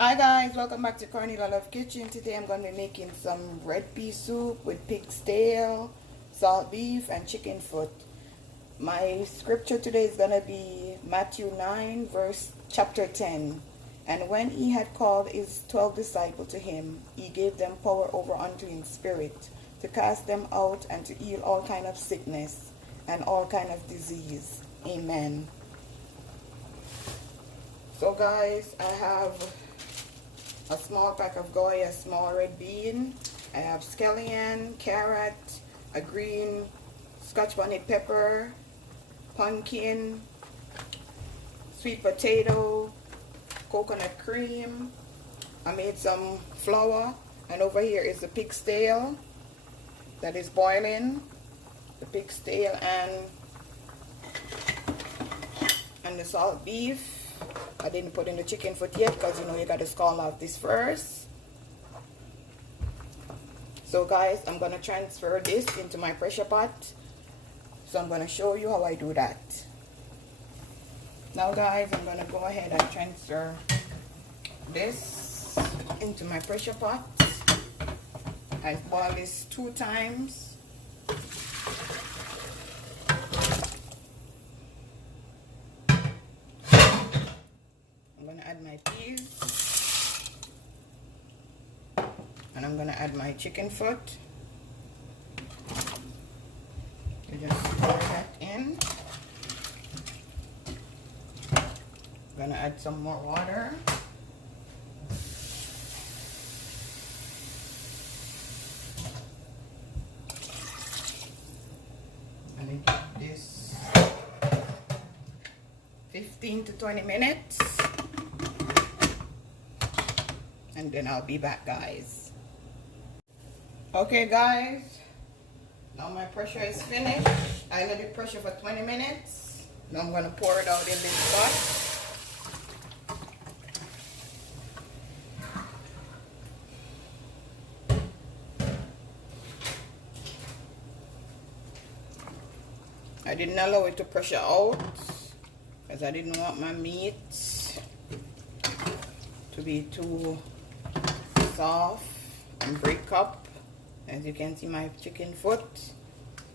Hi guys, welcome back to CORNELIALOVE KITCHEN. Today I'm going to be making some red pea soup with pig's tail, salt beef, and chicken foot. My scripture today is going to be Matthew 9 verse chapter 10. And when he had called his 12 disciples to him, he gave them power over unclean spirit, to cast them out and to heal all kind of sickness and all kind of disease. Amen. So guys, I have a small pack of Goya, a small red bean. I have scallion, carrot, a green scotch bonnet pepper, pumpkin, sweet potato, coconut cream. I made some flour, and over here is the pig's tail that is boiling. The pig's tail and the salt beef. I didn't put in the chicken foot yet because you know you got to scald out this first. So guys, I'm going to transfer this into my pressure pot. So I'm going to show you how I do that. Now guys, I'm going to go ahead and transfer this into my pressure pot. I boil this 2 times. I'm going to add my peas, and I'm going to add my chicken foot. You just pour that in. I'm going to add some more water. I'm going to give this 15 to 20 minutes. And then I'll be back, guys. Okay guys, now my pressure is finished. I let it pressure for 20 minutes. Now I'm going to pour it out in this pot. I didn't allow it to pressure out because I didn't want my meat to be too soft and break up. As you can see, my chicken foot,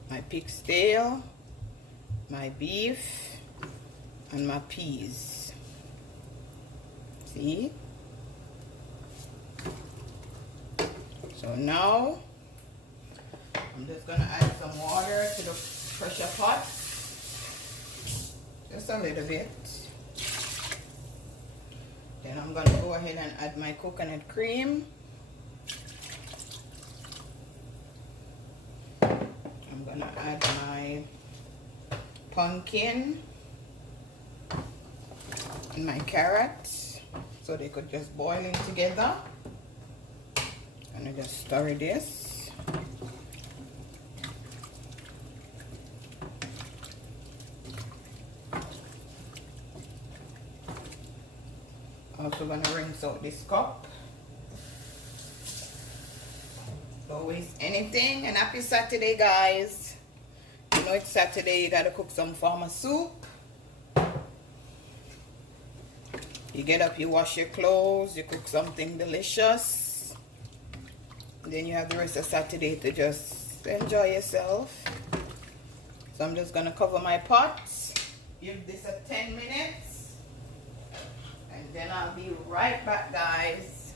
my pig's tail, my beef, and my peas. See? So now I'm just gonna add some water to the pressure pot, just a little bit. Then I'm going to go ahead and add my coconut cream. I'm going to add my pumpkin and my carrots, so they could just boil in together. And I just stir this. Also gonna rinse out this cup. Don't waste anything. And happy Saturday, guys. You know it's Saturday, you gotta cook some farmer soup. You get up, you wash your clothes, you cook something delicious. And then you have the rest of Saturday to just enjoy yourself. So I'm just gonna cover my pot. Give this a 10 minutes. And then I'll be right back, guys.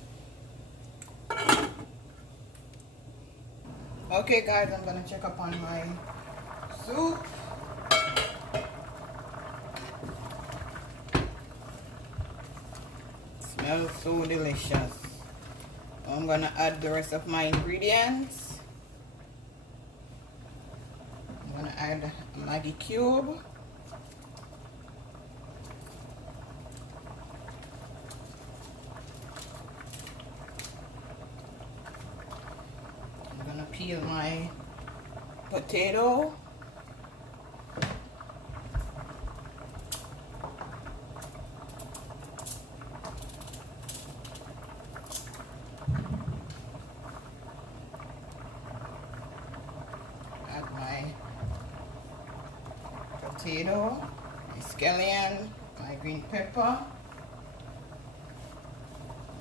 Okay, guys, I'm going to check up on my soup. Smells so delicious. I'm going to add the rest of my ingredients. I'm going to add a Maggie cube. Peel my potato. Add my potato, my scallion, my green pepper,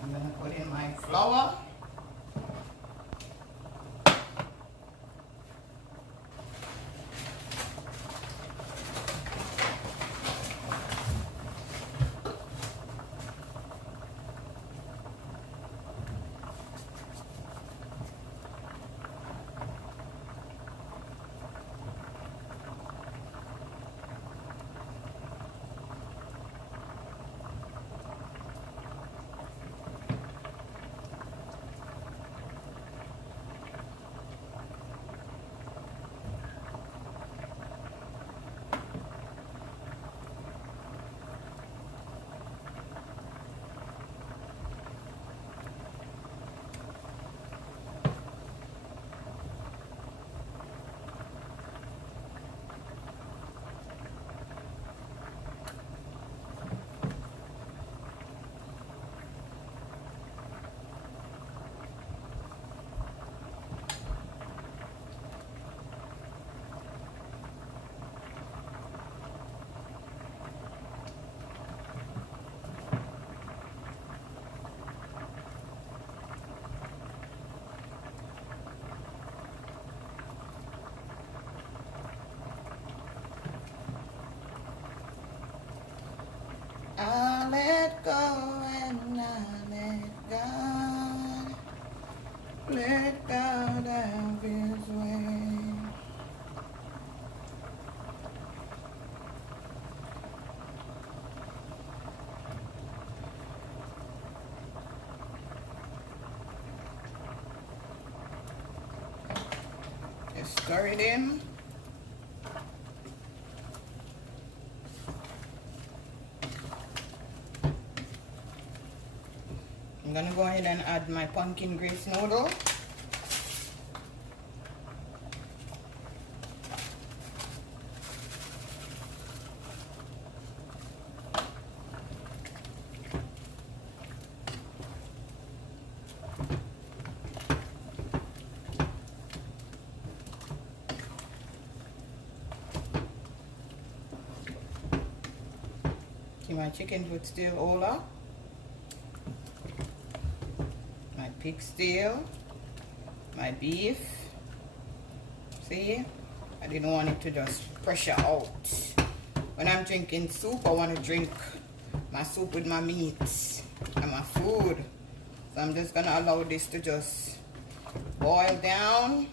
I'm gonna put in my flour. I let go and I let God. Let God have His way. Just stir it in. I'm gonna go ahead and add my pumpkin grease noodle. See my chicken foot still over. My pig's tail, my beef. See, I didn't want it to just pressure out. When I'm drinking soup, I want to drink my soup with my meat and my food. So I'm just gonna allow this to just boil down.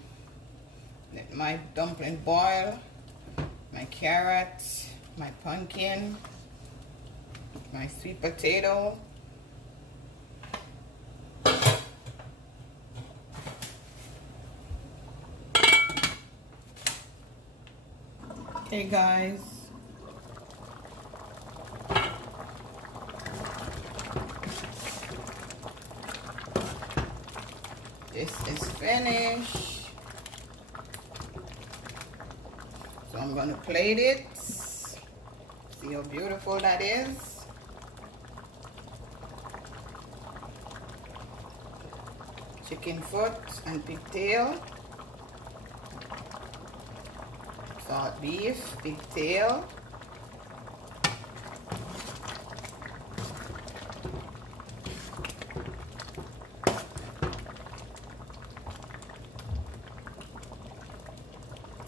Let my dumpling boil, my carrot, my pumpkin, my sweet potato. Hey guys, this is finished, so I'm gonna plate it. See how beautiful that is. Chicken foot and pigtail. Salt beef, pigtail.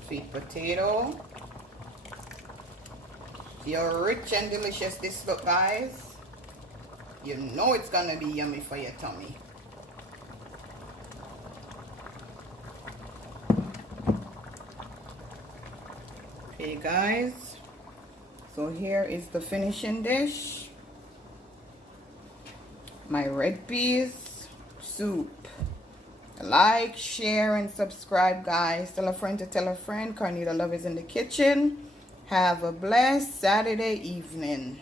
Sweet potato. See how rich and delicious this look, guys. You know it's gonna be yummy for your tummy. Okay guys, so here is the finishing dish. My red peas soup. Like, share, and subscribe, guys. Tell a friend to tell a friend. Cornelia Love is in the kitchen. Have a blessed Saturday evening.